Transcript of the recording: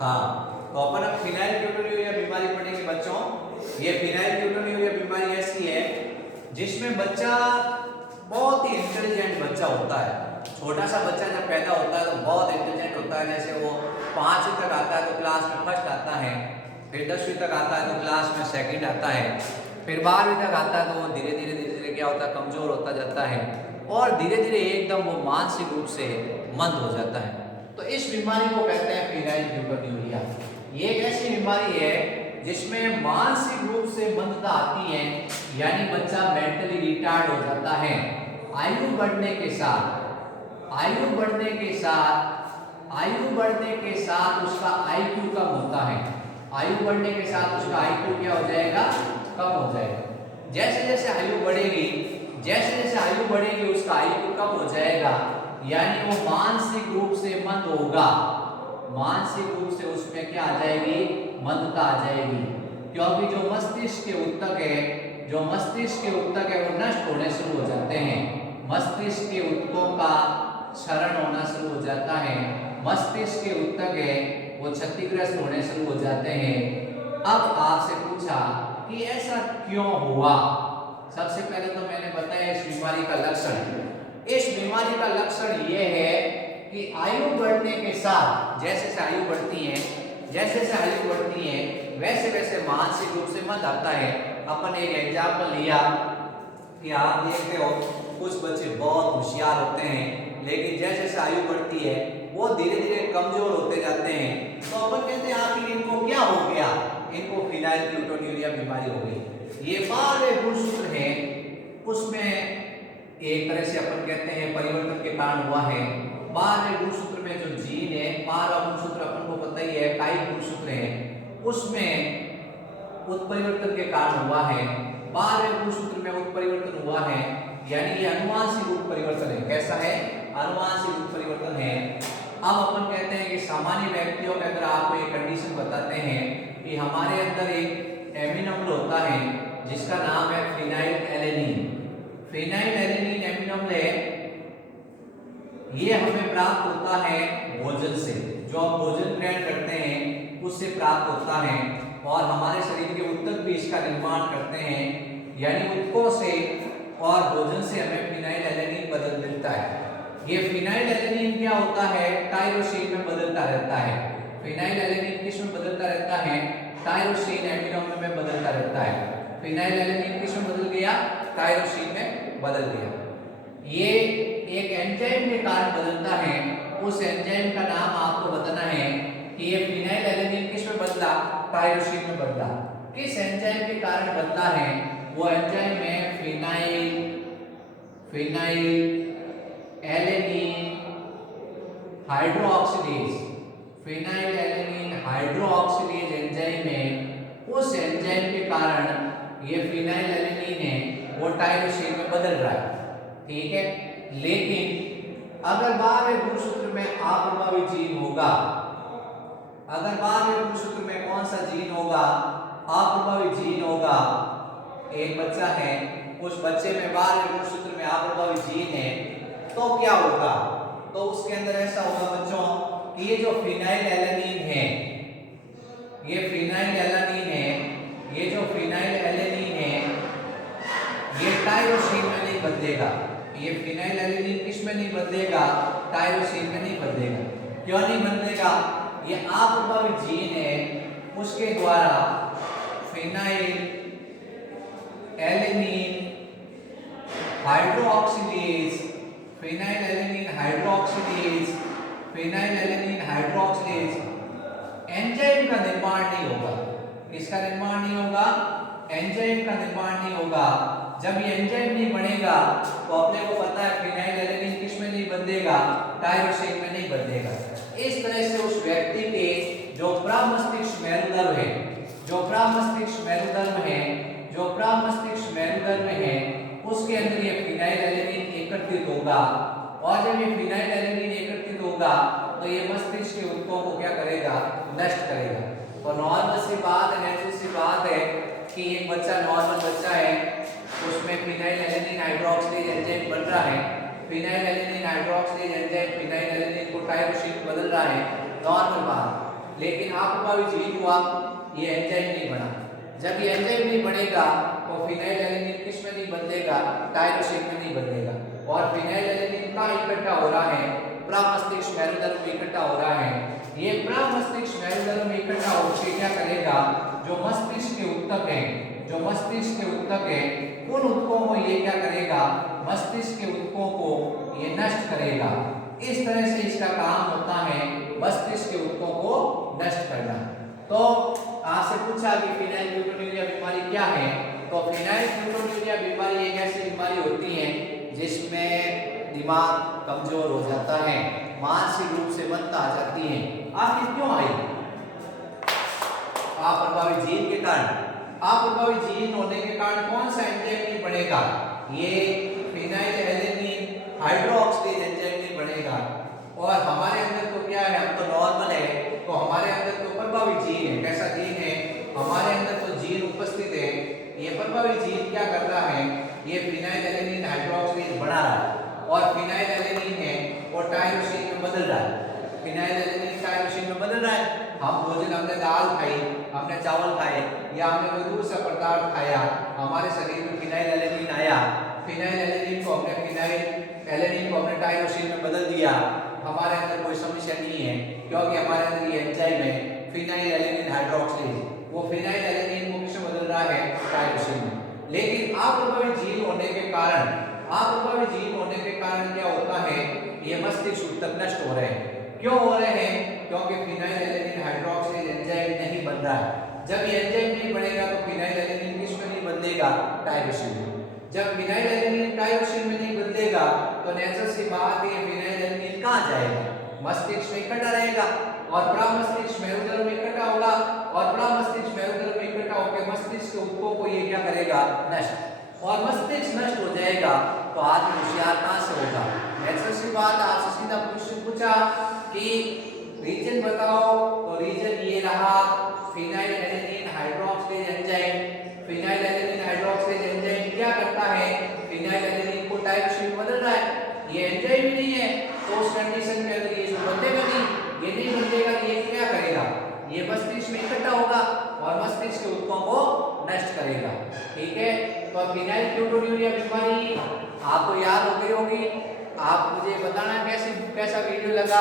हाँ, तो अपन अब फिनाइलकेटोन्यूरिया बीमारी पढ़ेंगे बच्चों। ये फिनाइलकेटोन्यूरिया बीमारी ऐसी है जिसमें बच्चा बहुत ही इंटेलिजेंट बच्चा होता है। छोटा सा बच्चा जब पैदा होता है तो बहुत इंटेलिजेंट होता है। जैसे वो 5वीं तक आता है तो क्लास में फर्स्ट आता है, फिर 10वीं तक आता है तो क्लास में सेकंड आता है, फिर 12वीं तक आता है तो वो धीरे धीरे क्या होता है, कमजोर होता जाता है और धीरे धीरे एकदम वो मानसिक रूप से मंद हो जाता है। तो इस बीमारी को कहते हैं फिनाइलकेटोन्यूरिया। ये एक ऐसी बीमारी है जिसमें मानसिक रूप से मंदता आती है, यानी बच्चा मेंटली रिटार्ड हो जाता है। आयु बढ़ने के साथ आयु बढ़ने के साथ आयु बढ़ने के साथ उसका आईक्यू कम होता है। आयु बढ़ने के साथ उसका आईक्यू क्या हो जाएगा, कम हो जाएगा। जैसे जैसे आयु बढ़ेगी उसका आईक्यू कम हो जाएगा, यानी वो मानसिक रूप से मंद होगा। मानसिक रूप से उसमें क्या आ जाएगी, मंदता आ जाएगी। क्योंकि जो मस्तिष्क के ऊतक है वो नष्ट होने शुरू हो जाते हैं। मस्तिष्क के ऊतकों का क्षरण होना शुरू हो जाता है। मस्तिष्क के ऊतक है वो क्षतिग्रस्त होने शुरू हो जाते हैं। अब आपसे पूछा कि ऐसा क्यों हुआ। सबसे पहले तो मैंने बताया इस बीमारी का लक्षण। इस बीमारी का लक्षण ये है कि आयु बढ़ने के साथ जैसे जैसे आयु बढ़ती है वैसे वैसे मानसिक रूप से मंद आता है। अपन एक एग्जाम्पल लिया कि आप देखते हो कुछ बच्चे बहुत होशियार होते हैं, लेकिन जैसे जैसे आयु बढ़ती है वो धीरे धीरे कमजोर होते जाते हैं। तो अपन कहते हैं आखिर इनको क्या हो गया, इनको फिनाइलकेटोन्यूरिया बीमारी हो गई। ये बारह गुणसूत्र हैं, उसमें एक तरह से अपन कहते हैं परिवर्तन के कारण हुआ है। 12 गुणसूत्र में जो जीन है, 12 गुणसूत्र अपन को पता ही है काई गुणसूत्र है, उसमें उत्परिवर्तन के कारण हुआ है। 12 गुणसूत्र में उत्परिवर्तन हुआ है, यानी ये अनुवांशिक उत्परिवर्तन है। कैसा है, अनुवांशिक उत्परिवर्तन है। अब अपन कहते हैं कि सामान्य व्यक्तियों के अंदर आपको एक कंडीशन बताते हैं कि हमारे अंदर एक एमिनो अम्ल होता है जिसका नाम है फिनाइलएलेनिन। फिनाइलएलेनिन एमिनो अम्ल है, ये हमें प्राप्त होता है भोजन से। जो हम भोजन ग्रहण करते हैं उससे प्राप्त होता है और हमारे शरीर के ऊतक भी इसका निर्माण करते हैं, यानी ऊतकों से और भोजन से हमें फिनाइलएलेनिन बदल मिलता है। ये फिनाइलएलेनिन क्या होता है, टायरोसिन में बदलता रहता है। फिनाइलएलेनिन किस में बदलता रहता है, टायरोसिन एमिनो अम्ल में बदलता रहता है। फिनाइलएलेनिन किस में बदल गया, टायरोसिन में बदल गया। ये एक एंजाइम के कारण बदलता है। उस एंजाइम का नाम आपको बताना है कि ये फिनाइलएलेनिन किस में बदला, टायरोसिन में बदला। किस एंजाइम के कारण बदला है, वो एंजाइम है phenylalanine hydroxylase. Phenylalanine hydroxylase enzyme है, उस एंजाइम के कारण ये फिनाइलएलेनिन है वो टायरोसिन में बदल रहा है। ठीक है, लेकिन अगर 12 गुणसूत्र में अप्रभावी जीन होगा, अगर 12 गुणसूत्र में कौन सा जीन होगा, अप्रभावी जीन होगा। एक बच्चा है, उस बच्चे में 12 गुणसूत्र में अप्रभावी जीन है, तो क्या होगा, तो उसके अंदर ऐसा होगा बच्चों कि ये जो फिनाइलएलेनिन है, ये फिनाइलएलेनिन है, ये जो फिनाइलएलेनिन है ये टायरोसिन में नहीं बदलेगा। ये फिनाइलएलेनिन किस में नहीं बदलेगा, टायरोसिन में नहीं बदलेगा। क्यों नहीं बदलेगा, ये अप्रभावी जीन है, उसके द्वारा फिनाइलएलेनिन हाइड्रोक्सिलेज एंजाइम का निर्माण नहीं होगा। किसका निर्माण नहीं होगा, एंजाइम का निर्माण नहीं होगा। जब ये एंजाइम नहीं बनेगा तो अपने को पता है फिनाइलएलेनिन किस में नहीं बदलेगा, टायरोसिन में नहीं बदलेगा। इस तरह से उस व्यक्ति के जो प्रमस्तिष्क मेरुदर्भ है, उसके अंदर ये फिनाइलएलेनिन एकत्रित होगा और जब ये फिनाइलएलेनिन एकत्रित होगा तो ये मस्तिष्क के ऊतकों को क्या करेगा, नष्ट करेगा। तो नॉर्मल सी बात है, नेचुरल सी बात है कि एक बच्चा नॉर्मल बच्चा है, उसमें फिनाइलएलेनिन हाइड्रोक्सिलेज एंजाइम बन रहा है। फिनाइलएलेनिन हाइड्रोक्सिलेज एंजाइम फिनाइलएलेनिन को टायरोसिन में बदल रहा है, नॉर्मल बात। लेकिन अप्रभावी झील हुआ, ये एंजाइम नहीं बना। जब ये एंजाइम नहीं बनेगा तो फिनाइलएलेनिन किस में नहीं बदलेगा, टायरोसिन में नहीं बदलेगा। और फिनाइलएलेनिन का इकट्ठा हो रहा है प्रमस्तिष्क मेरुदंड में इकट्ठा हो रहा है। ये प्रमस्तिष्क मेरुदंड में इकट्ठा होकर क्या करेगा, जो मस्तिष्क के ऊतक है, जो मस्तिष्क के ऊतक है, उन ऊतकों को ये क्या करेगा, मस्तिष्क के ऊतकों को ये नष्ट करेगा। इस तरह से इसका काम होता है मस्तिष्क के ऊतकों को नष्ट करना। तो आपसे पूछा कि फिनाइलब्यूटानुरिया बीमारी क्या है, तो फिनाइलब्यूटानुरिया बीमारी एक ऐसी बीमारी होती है जिसमें दिमाग कमजोर हो जाता है, मानसिक रूप से मंदा आ जाती है। आखिर क्यों आई? अप्रभावी जीन के कारण। अप्रभावी जीन होने के कारण कौन सा एंजाइम नहीं बनेगा, ये फिनाइलएलेनिन हाइड्रोक्सिलेज एंजाइम नहीं बनेगा। और हमारे अंदर तो क्या है, हम तो नॉर्मल है, तो हमारे अंदर तो प्रभावी जीन है। कैसा जीन है, हमारे अंदर तो जीन उपस्थित है। ये प्रभावी जीन क्या कर रहा है, ये फिनाइलएलेनिन हाइड्रोक्सिलेज बना रहा है और फिनाइलएलेनिन है और टायरोसिन में बदल रहा है। फिनाइलएलेनिन टायरोसिन में बदल रहा है। हम भोजन, हमने दाल खाई, हमने चावल खाए या हमने कोई दूसरा पदार्थ खाया, हमारे शरीर में फिनाइलएलेनिन आया, फिनाइलएलेनिन को हमने टायरोसिन में बदल दिया। हमारे अंदर कोई समस्या नहीं है क्योंकि हमारे अंदर ये एंजाइम है फिनाइलएलेनिन हाइड्रोक्सिलेज, वो फिनाइलएलेनिन को किसमें बदल रहा है, टायरोसिन में। लेकिन अप्रभावी जीन होने के कारण, अप्रभावी जीन होने के कारण क्या होता है, ये मस्तिष्क ऊतक नष्ट हो रहे हैं। क्यों हो रहे हैं, क्योंकि फिनाइलएलेनिन हाइड्रोक्सिलेज एंजाइम नहीं बन रहा है। जब ये एंजाइम नहीं बनेगा तो फिनाइलएलेनिन किसमें नहीं बदलेगा, टायरोसिन में। जब फिनाइलएलेनिन टायरोसिन में नहीं बदलेगा तो नेचुरल सी बात है फिनाइलएलेनिन कहां जाएगा, मस्तिष्क में इकट्ठा रहेगा और प्रमस्तिष्क मेरुदंड में इकट्ठा होगा और प्रमस्तिष्क मेरुदंड में इकट्ठा होकर मस्तिष्क के ऊतकों को ये क्या करेगा, नष्ट। और मस्तिष्क नष्ट हो जाएगा तो आदमी होशियार कहां से होगा। नेचुरल सी बात, आपसे सीधा क्वेश्चन पूछा कि रीजन बताओ, तो रीजन ये रहा phenylalanine hydroxylase enzyme. Phenylalanine hydroxylase enzyme क्या करता है, फिनाइलएलेनिन को टायरोसिन में बदल रहा है। ये एंजाइम ही नहीं है तो उस कंडीशन में अगर ये बदलेगा नहीं, ये नहीं बदलेगा तो ये क्या करेगा, ये मस्तिष्क में इकट्ठा होगा और मस्तिष्क के ऊतकों को नष्ट करेगा। ठीक है, तो फिनाइलब्यूटानुरिया बीमारी आपको याद हो गई होगी। आप मुझे बताना कैसा वीडियो लगा।